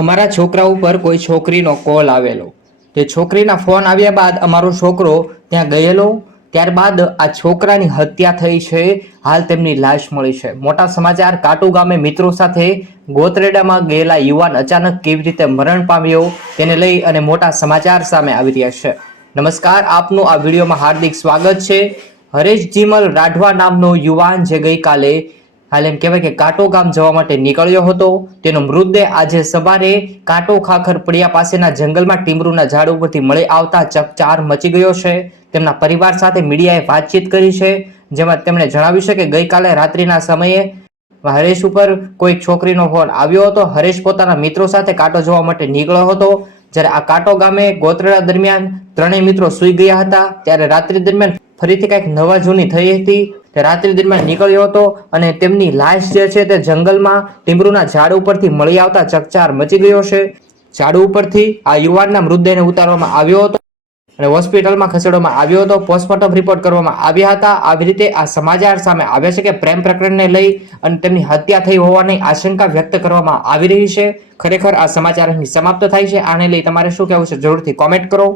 અમારા છોકરા ઉપર કોઈ છોકરીનો કોલ આવેલો. તે છોકરીના ફોન આવ્યા બાદ અમારો છોકરો ત્યાં ગયેલો. ત્યારબાદ આ છોકરાની હત્યા થઈ છે. હાલ તેમની લાશ મળી છે. મોટા સમાચાર. કાટુ ગામે મિત્રો સાથે ગોતરેડામાં ગયેલા યુવાન અચાનક કેવી રીતે મરણ પામ્યો તેને લઈ અને મોટા સમાચાર સામે આવી રહ્યા છે. નમસ્કાર, આપનું આ વિડીયોમાં હાર્દિક સ્વાગત છે. હરેશ જીમલ રાઠવા નામનો યુવાન જે ગઈકાલે હાલ એમ કહેવાય કે કાંટો ગામ જવા માટે નીકળ્યો હતો. તેનો મૃતદેહ આજે સવારે કાંટો ખાખર પડિયા પાસેના જંગલમાં ટીમરૂના ઝાડ ઉપરથી મળી આવતા ચકચાર મચી ગયો છે. તેમના પરિવાર સાથે મીડિયાએ વાતચીત કરી છે, જેમાં તેમણે જણાવ્યું છે કે ગઈકાલે રાત્રિના સમયે હરેશ ઉપર કોઈ છોકરીનો ફોન આવ્યો હતો. હરેશ પોતાના મિત્રો સાથે કાંટો જોવા માટે નીકળ્યો હતો. જ્યારે આ કાંટો ગામે ગોતરેડા દરમિયાન ત્રણેય મિત્રો સૂઈ ગયા હતા. ત્યારે રાત્રિ દરમિયાન ફરીથી કંઈક નવા જૂની થઈ હતી. તે રાત્રિ દરમિયાન નીકળ્યો હતો અને તેમની લાશ જે છે તે જંગલમાં ટીમરૂના ઝાડ ઉપરથી મળી આવતા ચકચાર મચી ગયો છે. ઝાડ ઉપરથી આ યુવાનના મૃતદેહને ઉતારવામાં આવ્યો હતો અને હોસ્પિટલમાં ખસેડવામાં આવ્યો હતો. પોસ્ટમોર્ટમ રિપોર્ટ કરવામાં આવ્યા હતા. આવી રીતે આ સમાચાર સામે આવ્યા છે કે પ્રેમ પ્રકરણને લઈ અને તેમની હત્યા થઈ હોવાની આશંકા વ્યક્ત કરવામાં આવી રહી છે. ખરેખર આ સમાચાર અહીં સમાપ્ત થાય છે. આને લઈ તમારે શું કહેવું છે જરૂરથી કોમેન્ટ કરો.